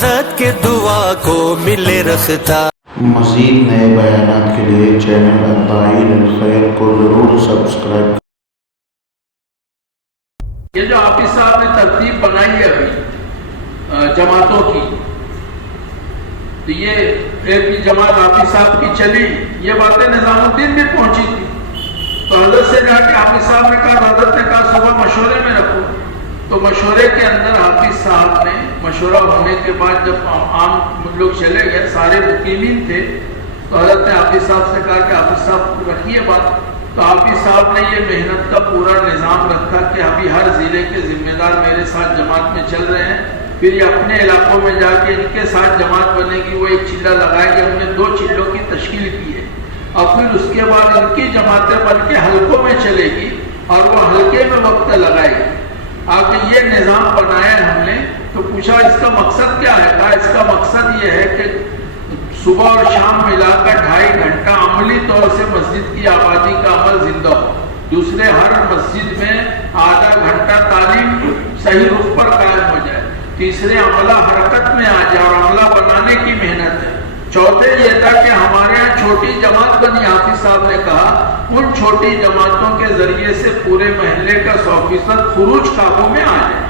حضرت کے دعا کو ملے رختہ۔ مزید نئے بیانات کے لیے چینل الداعی الخیر کو ضرور سبسکرائب کریں۔ یہ جو حافظ صاحب نے ترتیب بنائی ہے ابھی جماعتوں کی، تو یہ ایک جماعت حافظ صاحب کی چلی، یہ باتیں نظام الدین بھی پہنچی تھی، تو حضرت سے جا کے حافظ صاحب نے کہا، حضرت نے کہا صبح مشورے میں رکھو، تو مشورے کے اندر حافظ صاحب نے مشورہ ہونے کے بعد جب عام لوگ چلے گئے، سارے مقیمین تھے، تو حضرت نے حافظ صاحب سے کہا کہ حافظ صاحب رکھیے بات، تو حافظ صاحب نے یہ محنت کا پورا نظام رکھا کہ ابھی ہر ضلع کے ذمہ دار میرے ساتھ جماعت میں چل رہے ہیں، پھر یہ اپنے علاقوں میں جا کے ان کے ساتھ جماعت بنے گی، وہ ایک چلہ لگائے گی، ہم نے 2 چلوں کی تشکیل کی ہے، اور پھر اس کے بعد ان کی جماعتیں بن کے حلقوں میں چلے گی اور وہ حلقے میں وقت لگائے گی۔ آپ نے یہ نظام بنایا ہے ہم نے، تو پوچھا اس کا مقصد کیا ہے؟ کہا اس کا مقصد یہ ہے کہ صبح اور شام ملا کر 2.5 گھنٹہ عملی طور سے مسجد کی آبادی کا عمل زندہ ہو، دوسرے ہر مسجد میں آدھا گھنٹہ تعلیم صحیح رخ پر قائم ہو جائے، تیسرے عملہ حرکت میں آ جائے اور عملہ بنانے کی محنت ہے، چوتھے یہ تھا کہ ہمارے یہاں چھوٹی جماعت بنی، حافظ صاحب نے کہا ان چھوٹی جماعتوں کے ذریعے سے پورے محلے کا 100% خروج کعبوں میں آ جائے۔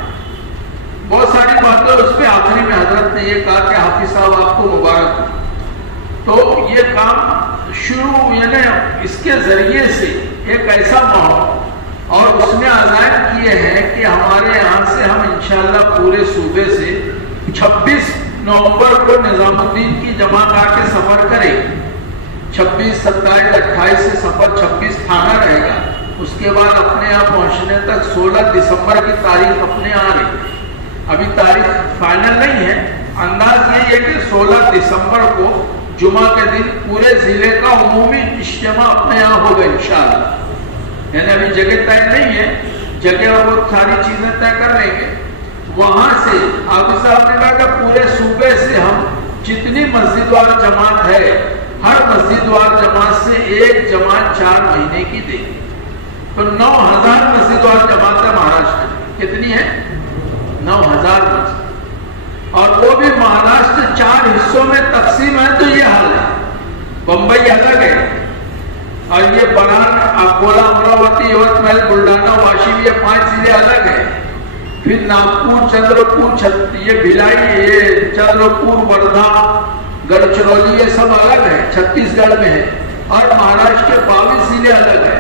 بہت ساری باتیں اس پہ آخری میں حضرت نے یہ کہا کہ حافظ صاحب آپ کو مبارک ہو، تو یہ کام شروع یعنی اس کے ذریعے سے ایک ایسا ماحول، اور اس نے عزائم کیے ہیں کہ ہمارے یہاں سے ہم انشاءاللہ پورے صوبے سے 26 نومبر کو نظام الدین کی جماعت آ کے سفر کرے، 26 27 28 سے سفر 26 تھانہ رہے گا، اس کے بعد اپنے یہاں پہنچنے تک 16 دسمبر کی تاریخ اپنے یہاں رہی، ابھی تاریخ فائنل نہیں ہے، انداز یہ ہے کہ 16 دسمبر کو جمعہ کے دن پورے ضلع کا عمومی اجتماع اپنے یہاں ہوگا انشاءاللہ، یعنی ابھی جگہ طے نہیں ہے، جگہ اور وہ ساری چیزیں طے کر لیں گے، وہاں سے حافظ صاحب نے کہا کہ پورے صوبے سے ہم جتنی مسجد وار جماعت ہے، ہر مسجد وار جماعت سے ایک جماعت 4 مہینے کی دے گی، تو 9000 مسجد وار جماعت ہے مہاراشٹر، کتنی ہے؟ 9000 مسجد، اور وہ بھی مہاراشٹر 4 حصوں میں تقسیم ہے، تو یہ حال ہے، بمبئی الگ ہے، اور یہ بران، اکولا، امراوتی، یوتمل، بلڈانا، واشم، یہ 5 ضلع الگ ہیں، پھر ناگپور، چندرپور، یہ بھلائی، یہ چندرپور، وردھا، گڑچرولی، یہ سب الگ ہے، چھتیس گڑھ میں ہے، اور مہاراشٹر کے 22 ضلع الگ ہے،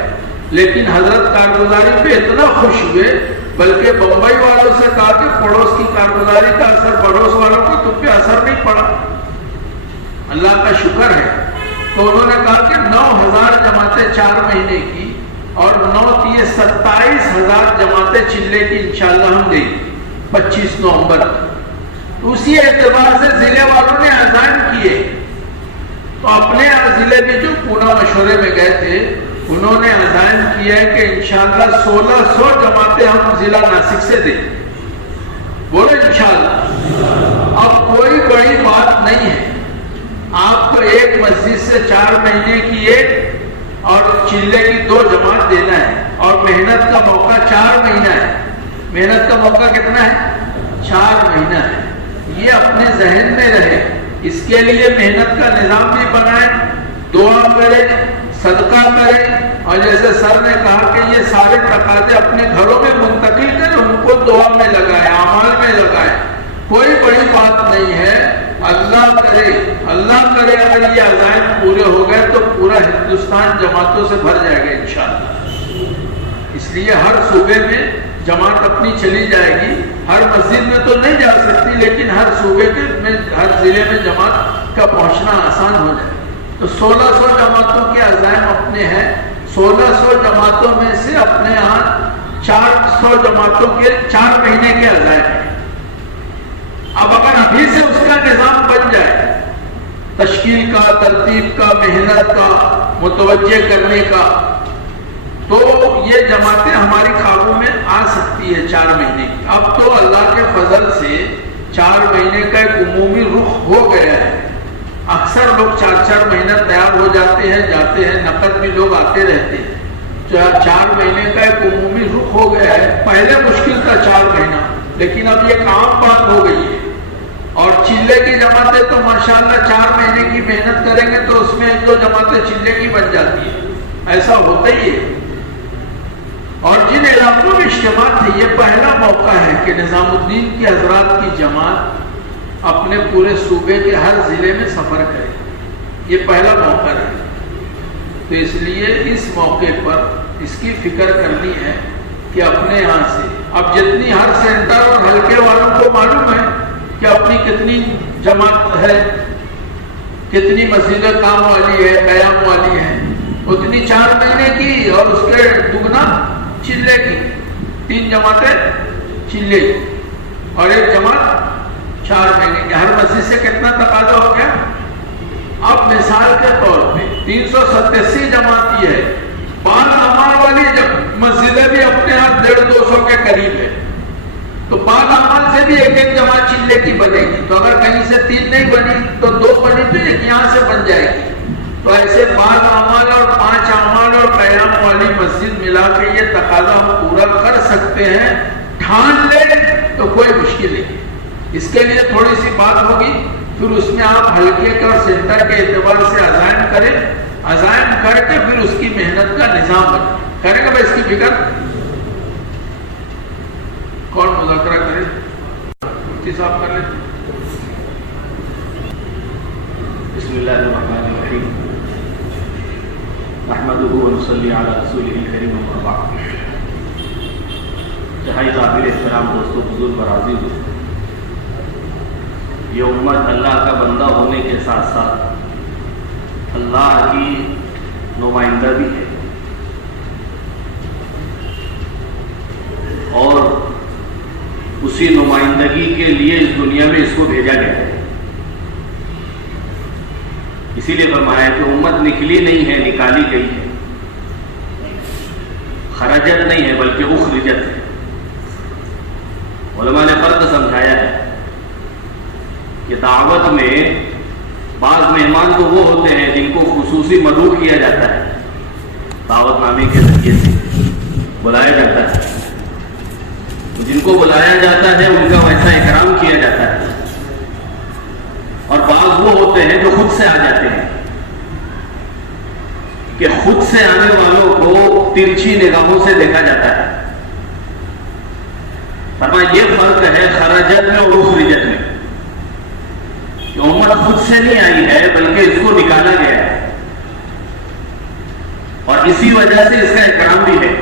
لیکن حضرت کارگزاری پہ اتنا خوش ہوئے، بلکہ بمبئی والوں سے کہا کہ پڑوس کی کارگزاری کا اثر پڑوس والوں کو تم پہ اثر نہیں پڑا، اللہ کا شکر ہے، تو انہوں نے کہا کہ 9000 جماعتیں 4 مہینے کی، اور 9 27,000 جماعتیں چلے کی انشاءاللہ ہم دیں گے 25 نومبر، اسی اعتبار سے ضلع والوں نے عزائم کیے، تو اپنے ضلع میں جو پونا مشورے میں گئے تھے انہوں نے عزائم کیا ہے کہ انشاءاللہ 1600 جماعتیں ہم ضلع ناسک سے دیں، بولے انشاءاللہ۔ اب کوئی بڑی بات نہیں ہے، آپ کو ایک مسجد سے 4 مہینے کی ایک اور چلے کی 2 جماعت دینا ہے، اور محنت کا موقع 4 مہینہ ہے، محنت کا موقع کتنا ہے؟ 4 مہینہ ہے، یہ اپنے ذہن میں رہے، اس کے لیے محنت کا نظام بھی بنائے، دعا کرے، صدقہ کرے، اور جیسے سر نے کہا کہ یہ سارے تقاضے اپنے گھروں میں منتقل کریں، ان کو دعا میں لگائے، اعمال میں لگائے، کوئی بڑی بات نہیں ہے، اللہ کرے اگر یہ عزائم پورے ہو گئے تو پورا ہندوستان جماعتوں سے بھر جائے گا انشاءاللہ، اس لیے ہر صوبے میں جماعت اپنی چلی جائے گی، ہر مسجد میں تو نہیں جا سکتی، لیکن ہر صوبے میں ہر ضلع میں جماعت کا پہنچنا آسان ہو جائے، تو 1600 جماعتوں کے عزائم اپنے ہیں، 1600 جماعتوں میں سے اپنے یہاں 400 جماعتوں کے 4 مہینے کے عزائم ہیں۔ اب اگر ابھی سے اس کا نظام بن جائے، تشکیل کا، ترتیب کا، محنت کا، متوجہ کرنے کا، تو یہ جماعتیں ہماری قابو میں آ سکتی ہے 4 مہینے کی۔ اب تو اللہ کے فضل سے 4 مہینے کا ایک عمومی رخ ہو گیا ہے، اکثر لوگ 4 مہینہ تیار ہو جاتے ہیں، جاتے ہیں، نقد بھی لوگ آتے رہتے ہیں، 4 مہینے کا ایک عمومی رخ ہو گیا ہے۔ پہلے مشکل تھا 4 مہینہ، لیکن اب یہ عام بات ہو گئی ہے، اور چلے کی جماعتیں تو ماشاءاللہ 4 مہینے کی محنت کریں گے تو اس میں 1-2 جماعتیں چلے کی بن جاتی ہیں، ایسا ہوتا ہی ہے۔ اور جن علاقوں میں اجتماع تھے، یہ پہلا موقع ہے کہ نظام الدین کے حضرات کی جماعت اپنے پورے صوبے کے ہر ضلع میں سفر کرے، یہ پہلا موقع ہے۔ تو اس لیے اس موقع پر اس کی فکر کرنی ہے کہ اپنے یہاں سے اب جتنی ہر سینٹر اور حلقے والوں کو معلوم ہے کہ اپنی کتنی جماعت ہے، کتنی مسجدیں کام والی ہے، قیام والی ہے، اتنی 4 مہینے کی اور اس کے دگنا چلے کی، 3 جماعتیں چلے کی اور 1 جماعت 4 مہینے کی۔ ہر مسجد سے کتنا تقاضا ہو گیا؟ اب مثال کے طور پہ 387 جماعت یہ ہے، 5 اعمال والی جب مسجدیں بھی اپنے ہاتھ 150-200 کے قریب ہے، تو 5 اعمال سے بھی 1 جماعت چلے کی بنے گی۔ تو اگر کہیں سے 3 نہیں بنی تو 2 بنی تو یہاں سے بن جائے گی۔ تو ایسے 5 اعمال اور 5 اعمال اور قیام والی مسجد ملا کے یہ تقاضا ہم پورا کر سکتے ہیں، ٹھان لیں تو کوئی مشکل نہیں۔ اس کے لیے تھوڑی سی بات ہوگی، پھر اس میں آپ حلقے کے اور سینٹر کے اعتبار سے عزائم کریں، عزائم کر کے پھر اس کی محنت کا نظام بنائیں۔ کریں گے بھائی اس کی فکر؟ کون مذاکرہ کرے؟ مفتی صاحب کر لیں۔ بسم اللہ الرحمن الرحیم، نحمده ونصلی علی رسولہ الکریم، اما بعد۔ انتہائی قابل احترام دوستو، بزرگ اور عزیزو، یہ امت اللہ کا بندہ ہونے کے ساتھ ساتھ اللہ کی نمائندہ بھی ہے، اور اسی نمائندگی کے لیے اس دنیا میں اس کو بھیجا گیا ہے۔ اسی لیے فرمایا کہ امت نکلی نہیں ہے، نکالی گئی ہے، خرجت نہیں ہے بلکہ اخرجت ہے۔ علماء نے فرق سمجھایا ہے کہ دعوت میں بعض مہمان تو وہ ہوتے ہیں جن کو خصوصی مدعو کیا جاتا ہے، دعوت نامے کے ذریعے سے بلایا جاتا ہے، جن کو بلایا جاتا ہے ان کا ویسا اکرام کیا جاتا ہے، اور بعض وہ ہوتے ہیں جو خود سے آ جاتے ہیں، کہ خود سے آنے والوں کو ترچھی نگاہوں سے دیکھا جاتا ہے۔ فرمایا یہ فرق ہے خرجت میں اور اخرجت میں، کہ امت خود سے نہیں آئی ہے بلکہ اس کو نکالا گیا ہے، اور اسی وجہ سے اس کا اکرام بھی ہے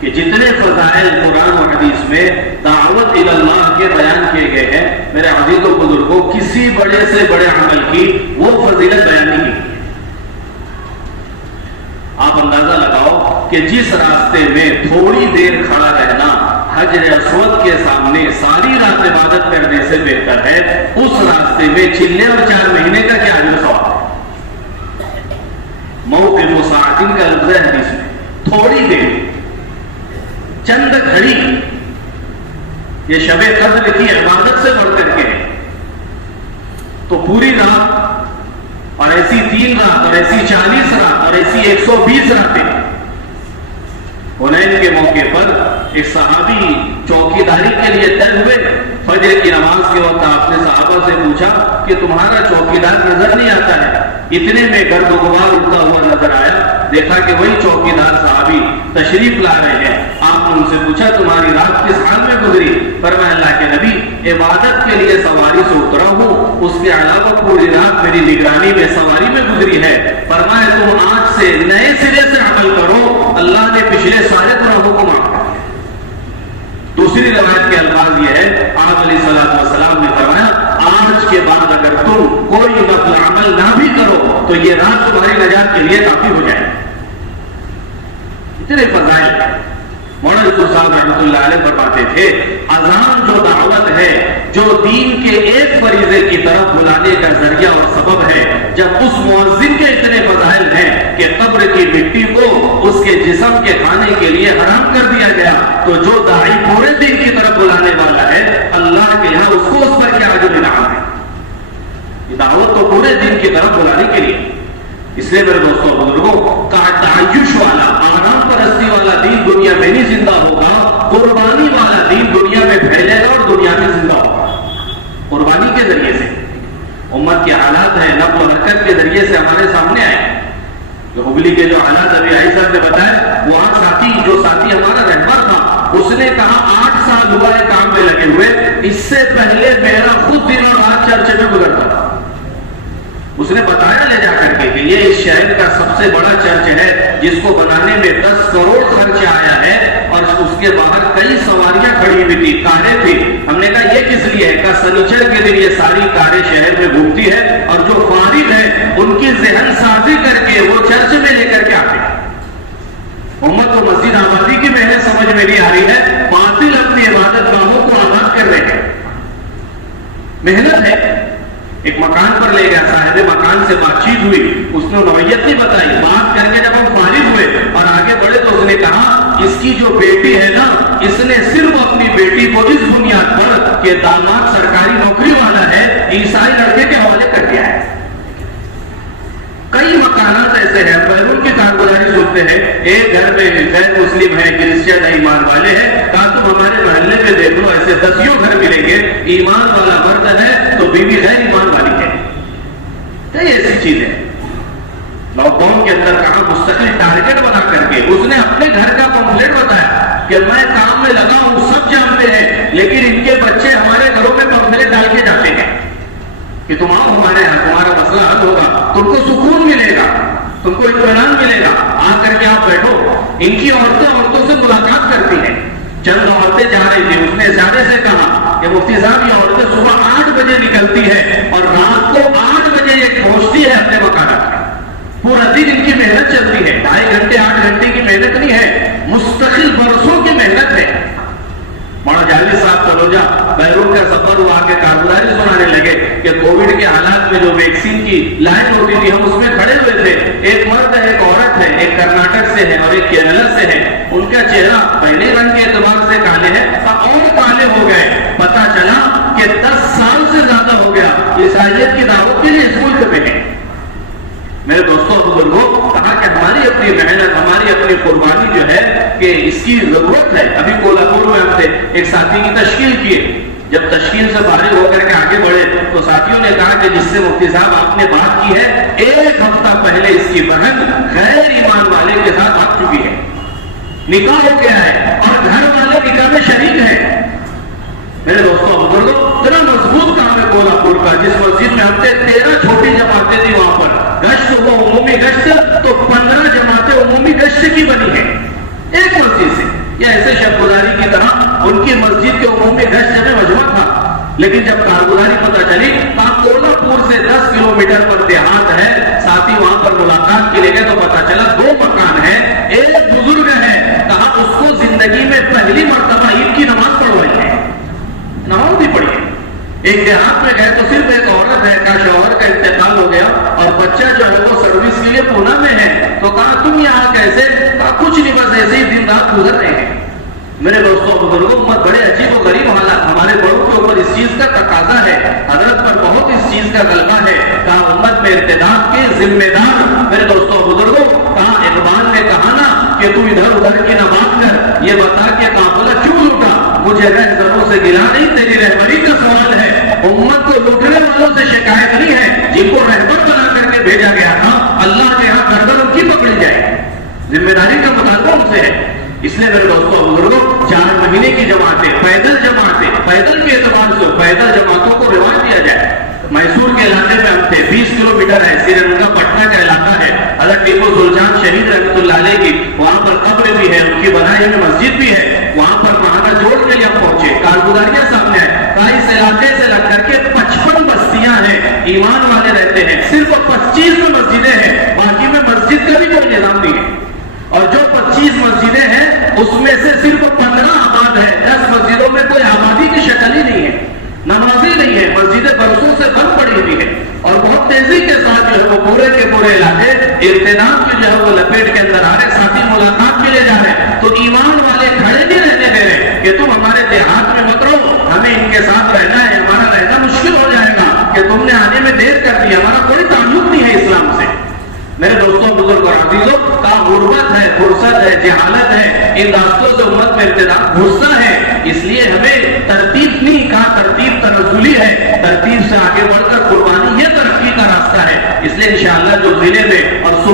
کہ جتنے فضائل قرآن و حدیث میں دعوت الی اللہ کے بیان کیے گئے ہیں، میرے عزیز و بزرگوں، کسی بڑے سے بڑے عمل کی وہ فضیلت بیان نہیں کی۔ آپ اندازہ لگاؤ کہ جس راستے میں تھوڑی دیر کھڑا رہنا حجر اسود کے سامنے ساری رات عبادت کرنے سے بہتر ہے، اس راستے میں چلے اور 4 مہینے کا کیا اجر و ثواب ہے۔ موقف مساعدین کا لفظ ہے حدیث میں، تھوڑی دیر، چند گھڑی، یہ شب قدر کی عبادت سے بڑھ کر کے ہے۔ تو پوری رات اور ایسی 3 رات اور ایسی 40 رات اور ایسی 120 راتیں۔ حنین کے موقع پر ایک صحابی چوکیداری کے لیے طے ہوئے، فجر کی نماز کے وقت آپ نے صحابہ سے پوچھا کہ تمہارا چوکیدار نظر نہیں آتا ہے، اتنے میں گرد و غبار اڑتا ہوا نظر آیا، دیکھا کہ وہی چوکیدار صحابی تشریف لا رہے ہیں۔ آپ نے ان سے پوچھا تمہاری رات کس حال میں گزری؟ فرمایا اللہ کے نبی، عبادت کے لیے سواری سے اترا ہوں، اس کے علاوہ پوری رات میری نگرانی میں سواری میں گزری ہے۔ فرمایا تم آج سے نئے سرے سے عمل کرو، اللہ نے پچھلے سارے گناہوں کو معاف کر دیا۔ دوسری روایت کے الفاظ یہ ہے، آپ علیہ الصلوۃ والسلام نے فرمایا آج کے بعد اگر تم کوئی نفل عمل نہ بھی کرو تو یہ رات تمہاری نجات کے لیے کافی ہو جائے۔ اتنے فضائل ہیں۔ مولانا یوسف صاحب رحمۃ اللہ علیہ فرماتے تھے اذان جو دعوت ہے، جو دین کے ایک فریضے کی طرف بلانے کا ذریعہ اور سبب ہے، جب اس مؤذن کے اتنے فضائل ہیں کہ قبر کی مٹی کو اس کے جسم کے کھانے کے لیے حرام کر دیا گیا، تو جو داعی پورے دین کی طرف بلانے والا ہے، اللہ کے یہاں اس کو اس پر کیا اجر انعام ہے۔ یہ دعوت تو پورے دین کی طرف بلانے کے لیے۔ اس لیے میرے دوستوں بزرگوں، تعیش والا، آرام پرستی والا دین دنیا میں نہیں زندہ ہوگا، قربانی والا دین دنیا میں پھیلے گا اور دنیا میں زندہ ہوگا۔ ہمارے سامنے آئے. جو ہبلی کے جو حالات ابھی آئی صاحب نے بتایا, وہاں ساتھی ہمارا رہبر تھا, اس نے کہا 8 سال ہوا ہے کام میں لگے ہوئے, اس سے پہلے میرا خود دن اور رات چرچ میں گزرتا تھا. اس نے بتایا لے جا کر کے کہ یہ اس شہر کا سب سے بڑا چرچ ہے جس کو بنانے میں 10 کروڑ خرچ آیا ہے, اور اس کے باہر کئی سواریاں کھڑی ہوئی تھی, کاریں تھی. ہم نے کہا یہ کس لیے ہے؟ کہا سنیچر کے دن یہ ساری کاریں شہر میں گھومتی ہے اور جو فارغ ہے ان کی ذہن سازی کر کے وہ چرچ میں لے کر کے آتے ہیں. امت کو مسجد آبادی کی محنت سمجھ میں نہیں آ رہی ہے, باطل اپنی عبادت گاہوں کو آباد کر رہے ہیں. محنت ہے. ایک مکان پر لے گیا, صاحب مکان سے بات چیت ہوئی, اس نے نوعیت نہیں بتائی. بات کر کے جب ہم فارغ ہوئے اور آگے بڑھے تو اس نے کہا اس کی جو بیٹی ہے نا, اس نے صرف اپنی بیٹی کو اس بنیاد پر کہ داماد سرکاری نوکری والا ہے عیسائی لڑکے کے حوالے کر دیا ہے. کئی مکانات ایسے ہیں, بیرون کی کارگزاری سنتے ہیں, ایک گھر میں غیر مسلم ہے, کرسچن ہے, ایمان والے ہیں, کہا تم ہمارے محلے میں دیکھ لو ایسے 10 گھر ملیں گے, ایمان والا مرد ہے تو بیوی غیر ایمان والی ہے. کئی ایسی چیز ہے. لاک ڈاؤن کے اندر کہاں مستقل ٹارگیٹ بنا کر کے اس نے اپنے گھر کا پمفلیٹ بتایا کہ میں کام میں لگا ہوں, سب جانتے ہیں, لیکن ان کے بچے ہمارے گھروں میں پمفلیٹ ڈال کے جاتے ہیں کہ تم آؤ ہمارے یہاں, تمہارا مسئلہ حل ہوگا, تم کو سکون ملے گا, تم کو اطمینان ملے گا, آ کر کے آپ بیٹھو. ان کی عورتوں سے ملاقات کرتی ہیں. چند عورتیں جا رہی تھی, اس نے اشارے سے کہا کہ مفتی صاحب یہ عورتیں صبح 8 بجے نکلتی ہے اور رات کو 8 بجے یہ پہنچتی ہے اپنے مکانات میں. پورا دن ان کی محنت چلتی ہے, 2.5 گھنٹے 8 گھنٹے کی محنت نہیں ہے, مستقل برسوں کی محنت ہے. مولانا جاوید صاحب تلوجہ بیرون کا سفر ہوا کے کارگزاری سنانے لگے کہ کووڈ کے حالات میں جو ویکسین کی لائن ہوتی تھی ہم اس میں کھڑے ہوئے تھے. ایک مرد ہے, ایک عورت ہے, ایک کرناٹک سے ہے اور ایک کیرلا سے ہے. ان کا چہرہ پہلے رنگ کے اعتبار سے کالے ہے اور کالے ہو گئے. پتا چلا کہ 10 سال سے زیادہ ہو گیا عیسائیت کی دعوت کے لیے اس ملک میں ہے. میرے دوستوں بزرگوں, کہا کہ ہماری اپنی محنت, ہماری اپنی قربانی جو ہے کہ اس کی ضرورت ہے. ابھی کولہاپور میں ہم تھے, ایک ساتھی کی تشکیل کیے. جب تشکیل سے فارغ ہو کر کے آگے بڑھے تو ساتھیوں نے کہا کہ جس سے مفتی صاحب آپ نے بات کی ہے, 1 ہفتہ پہلے اس کی بہن غیر ایمان والے کے ساتھ آ چکی ہے, نکاح ہو گیا ہے اور گھر والے نکاح میں شریک ہیں. میرے دوستوں بزرگوں, اتنا مضبوط کام ہے کولہاپور کا. جس مسجد میں ہم تھے 13 چھوٹی جماعتیں تھی, وہاں پر گشت ہوا عمومی گشت, تو 15 جماعتیں عمومی گشت کی بنی ہیں ایک مسجد سے. یہ ایسے شب گزاری کی طرح ان کی مسجد کے عمومی گشت میں مجمع تھا. لیکن جب کارگزاری پتہ چلی تو کولہاپور سے 10 کلومیٹر پر دیہات ہے, ساتھی وہاں پر ملاقات کے لیے گئے تو پتا چلا 2 مکان ہے. ایک بزرگ ہے, کہا اس کو زندگی میں پہلی مرتبہ عید کی نماز پڑھوائی ہے, نماز بھی پڑھی ہے. ایک دیہات میں گئے تو صرف ایک عورت ہے کا شوہر کا انتقال ہو گیا اور بچہ جو ہے وہ سروس کے لیے پونا میں ہے. تو کہا تم یہاں کیسے؟ کہا کچھ نہیں, بس ایسے ہی دن رات گزر رہے ہیں. میرے دوستوں بزرگوں, بڑے عجیب و غریب حالات. ہمارے بڑوں کے اوپر اس چیز کا تقاضا ہے, حضرت پر بہت اس چیز کا غلبہ ہے. کہا امت میں ارتداد کے ذمہ دار. میرے دوستوں بزرگوں, کہا اقبال نے کہا نا کہ تو ادھر ادھر کی نہ بات کر, یہ بتا کہ قافلہ کیوں لوٹا. مجھے رہبروں سے گلا نہیں, تیری رہبری کا سوال ہے. امت کو لوٹنے والوں سے شکایت نہیں ہے, جن کو رہبر بنا کر کے بھیجا گیا تھا اللہ کے یہاں گردن ان کی پکڑی جائے. ذمہ داری کا مطالبہ ان سے ہے. اس لیے میرے دوستوں بزرگوں, 4 مہینے کی جماعتیں, پیدل جماعتیں, پیدل کے اعتبار سے پیدل جماعتوں کو رواج دیا جائے. میسور کے علاقے میں ہم تھے, 20 کلومیٹر ہے, سری لنکا پٹنہ کا علاقہ ہے. حضرت ٹیپو سلطان شہید رحمۃ اللہ علیہ کی وہاں پر قبر بھی ہے, ان کی بنائی ہوئی مسجد بھی ہے. وہاں پر مہانہ جوڑ کے لیے ہم پہنچے, کارگزاریاں سامنے آئے. اس علاقے سے لگ کر کے 55 بستیاں ہیں, ایمان والے رہتے ہیں. صرف 25 میں مسجدیں ہیں, باقی میں مسجد کا بھی کوئی نظام نہیں ہے. اور جو 25 مسجدیں ہیں اس میں سے صرف 15 آباد ہے. 10 مسجدوں میں کوئی آبادی کی شکل ہی نہیں ہے, نمازی نہیں ہے. مسجدیں برسوں سے بند پڑی ہوئی ہے اور بہت تیزی کے ساتھ جو ہے وہ پورے کے پورے علاقے ارتداد کی جو ہے وہ لپیٹ کے اندر آ رہے. ساتھی ملاقات کے لیے جا رہے تو ایمان والے کھڑے نہیں رہنے دے رہے کہ تم ہمارے دیہات میں مت رہو, ہمیں ان کے ساتھ رہنا ہے, ہمارا رہنا مشکل ہو جائے گا کہ تم نے آنے میں دیر کر دی, ہمارا کوئی تعلق نہیں ہے اسلام سے. میرے دوستوں بزرگ اور عزیزوں, کا غربت ہے, فرصت ہے, جہالت ہے, ان راستوں سے امت میں ارتداد گھستا ہے. اس لیے ہمیں ترتیب نہیں کہا, ترتیب تنزلی ہے. ترتیب سے آگے بڑھ کر قربانی یہ ترقی کا راستہ ہے. اس لیے انشاءاللہ جو